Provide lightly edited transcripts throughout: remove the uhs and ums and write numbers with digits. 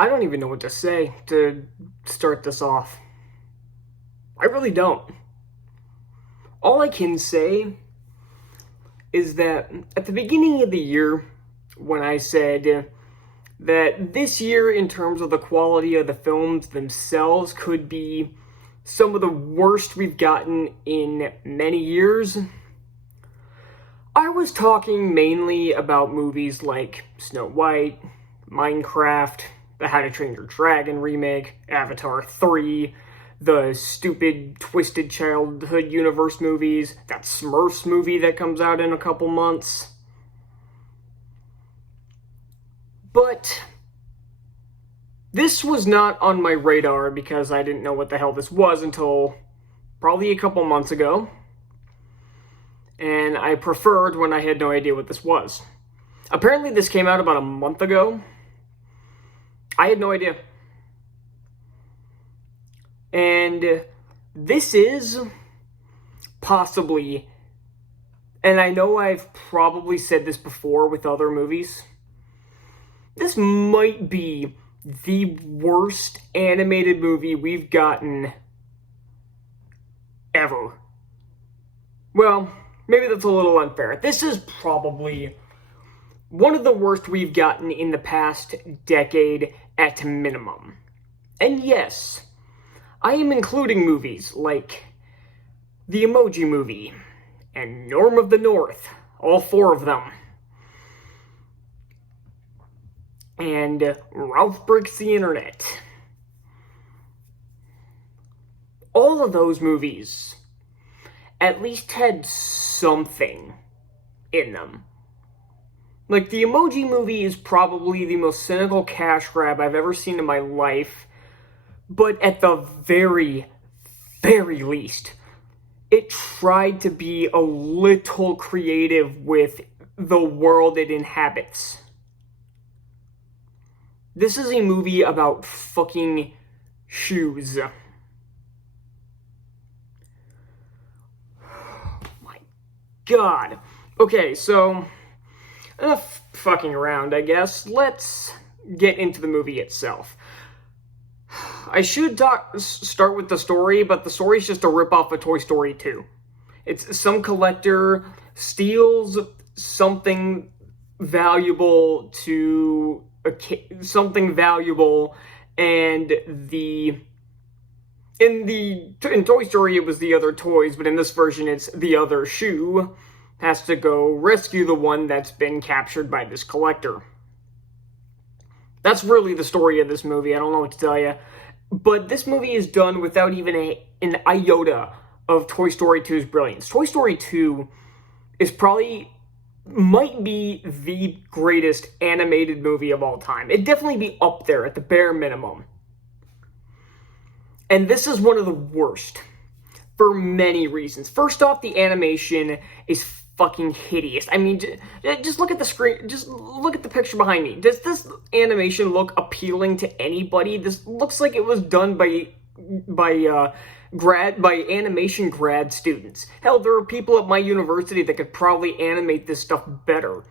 I don't even know what to say to start this off. I really don't. All I can say is that at the beginning of the year, when I said that this year, in terms of the quality of the films themselves, could be some of the worst we've gotten in many years, I was talking mainly about movies like Snow White, Minecraft, the How to Train Your Dragon remake, Avatar 3, the stupid Twisted Childhood Universe movies, that Smurfs movie that comes out in a couple months. But this was not on my radar because I didn't know what the hell this was until probably a couple months ago. And I preferred when I had no idea what this was. Apparently this came out about a month ago. I had no idea. And this is possibly, and I know I've probably said this before with other movies, this might be the worst animated movie we've gotten ever. Well, maybe that's a little unfair. This is probably one of the worst we've gotten in the past decade at minimum. And yes, I am including movies like The Emoji Movie and Norm of the North, all four of them. And Ralph Breaks the Internet. All of those movies at least had something in them. Like, The Emoji Movie is probably the most cynical cash grab I've ever seen in my life, but at the very, very least, it tried to be a little creative with the world it inhabits. This is a movie about fucking shoes. My God. Okay, so enough fucking around, I guess. Let's get into the movie itself. I should start with the story, but the story is just a ripoff of Toy Story 2. It's some collector steals something valuable to something valuable, and in Toy Story it was the other toys, but in this version it's the other shoe has to go rescue the one that's been captured by this collector. That's really the story of this movie. I don't know what to tell you. But this movie is done without even an iota of Toy Story 2's brilliance. Toy Story 2 is might be the greatest animated movie of all time. It'd definitely be up there at the bare minimum. And this is one of the worst for many reasons. First off, the animation is fucking hideous. I mean, just look at the screen, just look at the picture behind me. Does this animation look appealing to anybody? This looks like it was done by animation grad students. Hell, there are people at my university that could probably animate this stuff better.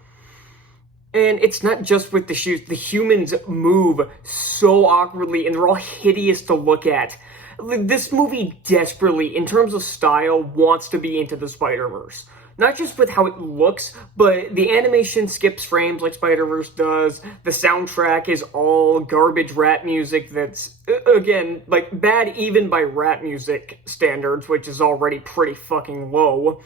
And it's not just with the shoes. The humans move so awkwardly, and they're all hideous to look at. This movie desperately, in terms of style, wants to be Into the Spider-Verse. Not just with how it looks, but the animation skips frames like Spider-Verse does. The soundtrack is all garbage rap music that's, again, like, bad even by rap music standards, which is already pretty fucking low.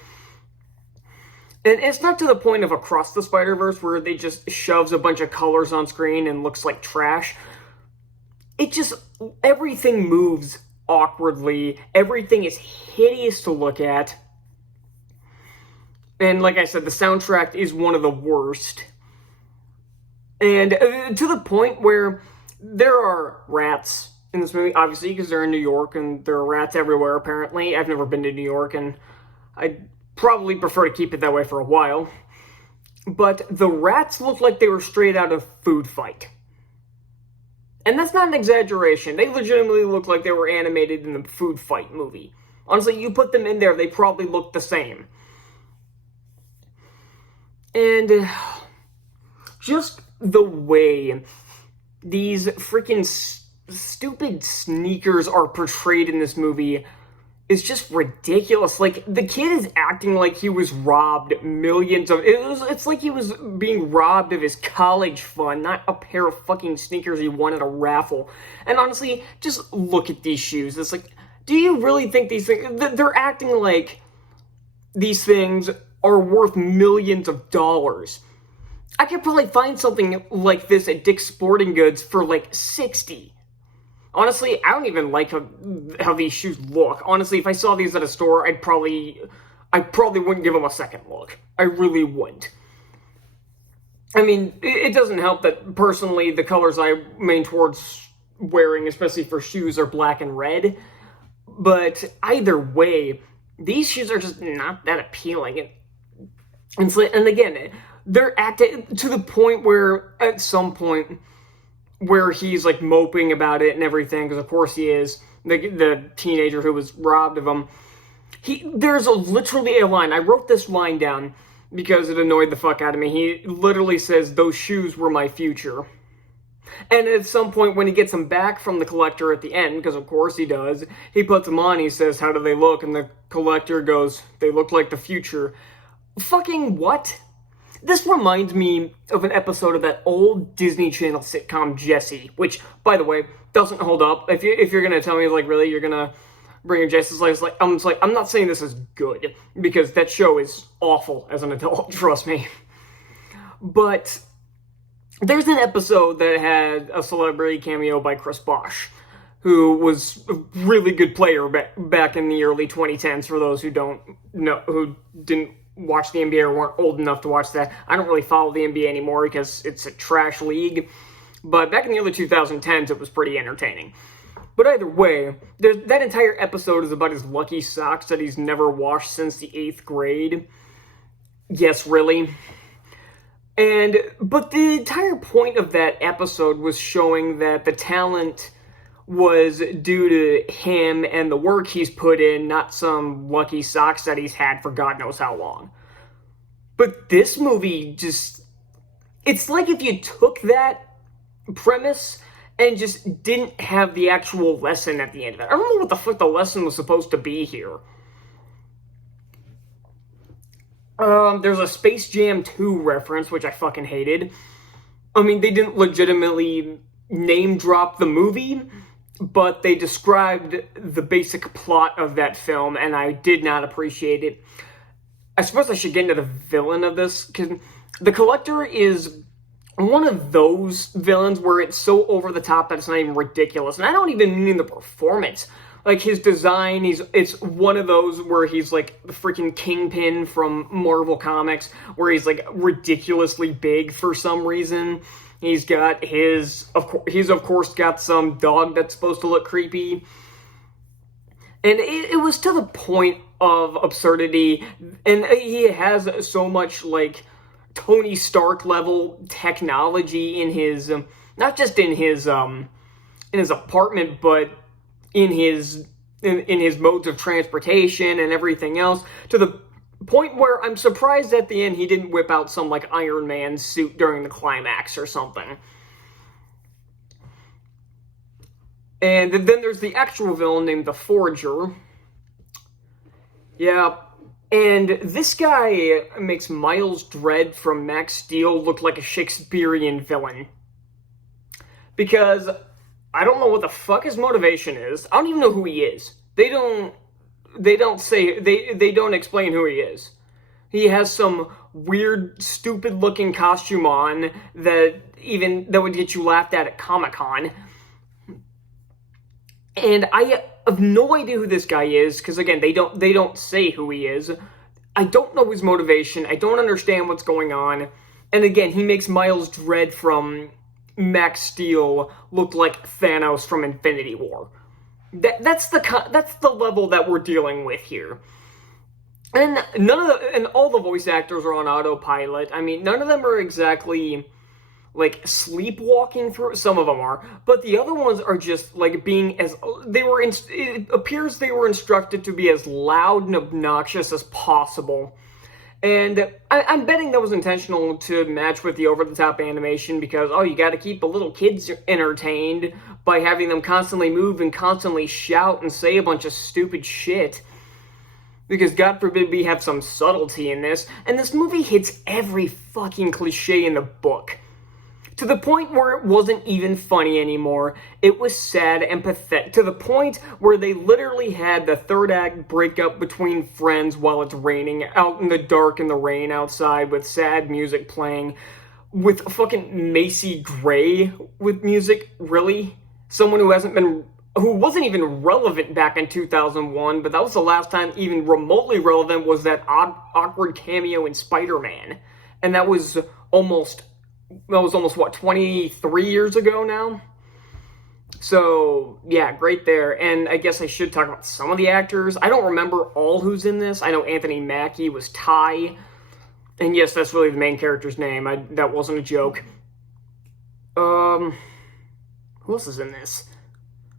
And it's not to the point of Across the Spider-Verse where they just shoves a bunch of colors on screen and looks like trash. It just, everything moves awkwardly. Everything is hideous to look at. And like I said, the soundtrack is one of the worst. And to the point where there are rats in this movie, obviously, because they're in New York, and there are rats everywhere, apparently. I've never been to New York, and I'd probably prefer to keep it that way for a while. But the rats look like they were straight out of Food Fight. And that's not an exaggeration. They legitimately look like they were animated in the Food Fight movie. Honestly, you put them in there, they probably look the same. And just the way these freaking stupid sneakers are portrayed in this movie is just ridiculous. Like, the kid is acting like he was robbed millions of... It's like he was being robbed of his college fund, not a pair of fucking sneakers he won at a raffle. And honestly, just look at these shoes. It's like, do you really think these things... They're acting like these things are worth millions of dollars. I could probably find something like this at Dick's Sporting Goods for like $60. Honestly, I don't even like how these shoes look. Honestly, if I saw these at a store, I probably wouldn't give them a second look. I really wouldn't. I mean, it doesn't help that, personally, the colors I main towards wearing, especially for shoes, are black and red. But either way, these shoes are just not that appealing. And again, they're acting to the point where, at some point, where he's like moping about it and everything, because of course he is, the teenager who was robbed of them. There's literally a line, I wrote this line down because it annoyed the fuck out of me. He literally says, "Those shoes were my future." And at some point when he gets them back from the collector at the end, because of course he does, he puts them on, he says, "How do they look?" And the collector goes, "They look like the future." Fucking what? This reminds me of an episode of that old Disney Channel sitcom Jessie, which, by the way, doesn't hold up. If you're gonna tell me, like, really, you're gonna bring in Jessie's life, I'm not saying this is good, because that show is awful as an adult, trust me. But there's an episode that had a celebrity cameo by Chris Bosh, who was a really good player back in the early 2010s, for those who don't know, who didn't watch the NBA or weren't old enough to watch that. I don't really follow the NBA anymore because it's a trash league. But back in the early 2010s, it was pretty entertaining. But either way, that entire episode is about his lucky socks that he's never washed since the 8th grade. Yes, really. But the entire point of that episode was showing that the talent was due to him and the work he's put in, not some lucky socks that he's had for God knows how long. But this movie just... It's like if you took that premise and just didn't have the actual lesson at the end of it. I don't know what the fuck the lesson was supposed to be here. There's a Space Jam 2 reference, which I fucking hated. I mean, they didn't legitimately name drop the movie, but they described the basic plot of that film, and I did not appreciate it. I suppose I should get into the villain of this, because the Collector is one of those villains where it's so over the top that it's not even ridiculous. And I don't even mean the performance. Like, his design, it's one of those where he's like the freaking Kingpin from Marvel Comics, where he's like ridiculously big for some reason. He's got he's of course got some dog that's supposed to look creepy. And it was to the point of absurdity, and he has so much, like, Tony Stark level technology in his, not just in his apartment, but in his modes of transportation and everything else, to the point where I'm surprised at the end he didn't whip out some, like, Iron Man suit during the climax or something. And then there's the actual villain named the Forger. Yeah, and this guy makes Miles Dredd from Max Steel look like a Shakespearean villain. Because I don't know what the fuck his motivation is. I don't even know who he is. They don't explain who he is. He has some weird, stupid-looking costume on that would get you laughed at Comic-Con. And I have no idea who this guy is, because again, they don't say who he is. I don't know his motivation. I don't understand what's going on. And again, he makes Miles Dredd from Max Steel look like Thanos from Infinity War. That's the level that we're dealing with here. And all the voice actors are on autopilot. I mean, none of them are exactly, like, sleepwalking through. Some of them are, but the other ones are just, like, being as it appears they were instructed to be as loud and obnoxious as possible. And I'm betting that was intentional to match with the over-the-top animation because, oh, you gotta keep the little kids entertained by having them constantly move and constantly shout and say a bunch of stupid shit. Because God forbid we have some subtlety in this, and this movie hits every fucking cliche in the book. To the point where it wasn't even funny anymore. It was sad and pathetic. To the point where they literally had the third act breakup between friends while it's raining, out in the dark in the rain outside with sad music playing. With fucking Macy Gray with music, really? Someone who wasn't even relevant back in 2001, but that was the last time even remotely relevant was that awkward cameo in Spider-Man. And that was almost, what, 23 years ago now? So, yeah, great there. And I guess I should talk about some of the actors. I don't remember all who's in this. I know Anthony Mackie was Ty. And yes, that's really the main character's name. That wasn't a joke. Who else is in this?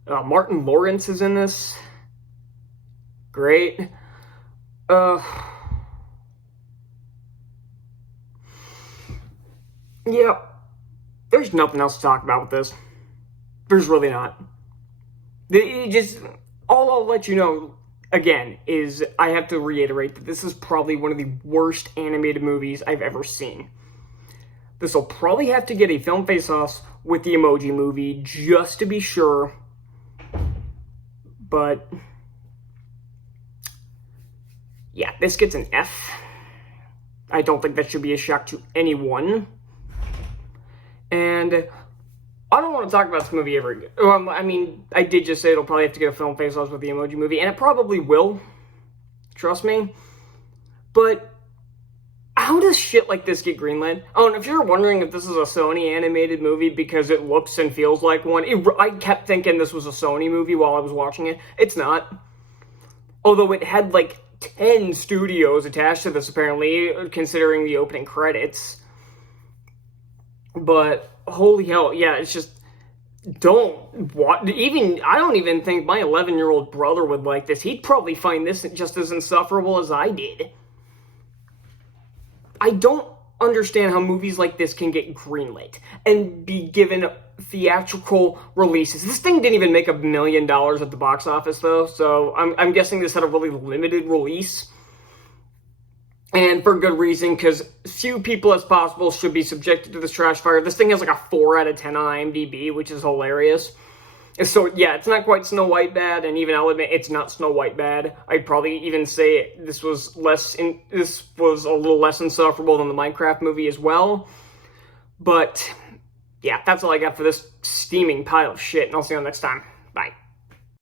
Martin Lawrence is in this. Great. Yeah. There's nothing else to talk about with this. There's really not. All I'll let you know, again, is I have to reiterate that this is probably one of the worst animated movies I've ever seen. This will probably have to get a film face-off with the Emoji Movie, just to be sure. But, yeah, this gets an F. I don't think that should be a shock to anyone. And I don't want to talk about this movie ever again. I mean, I did just say it'll probably have to get a film face-off with the Emoji Movie, and it probably will. Trust me. But how does shit like this get greenlit? Oh, and if you're wondering if this is a Sony animated movie because it looks and feels like one, I kept thinking this was a Sony movie while I was watching it. It's not. Although it had like 10 studios attached to this, apparently, considering the opening credits. But, holy hell, yeah, it's just, I don't even think my 11-year-old brother would like this. He'd probably find this just as insufferable as I did. I don't understand how movies like this can get greenlit and be given theatrical releases. This thing didn't even make $1 million at the box office, though, so I'm guessing this had a really limited release. And for good reason, because few people as possible should be subjected to this trash fire. This thing has like a 4 out of 10 on IMDb, which is hilarious. So, yeah, it's not quite Snow White bad, and even I'll admit it's not Snow White bad. I'd probably even say this was a little less insufferable than the Minecraft movie as well. But, yeah, that's all I got for this steaming pile of shit, and I'll see you next time. Bye.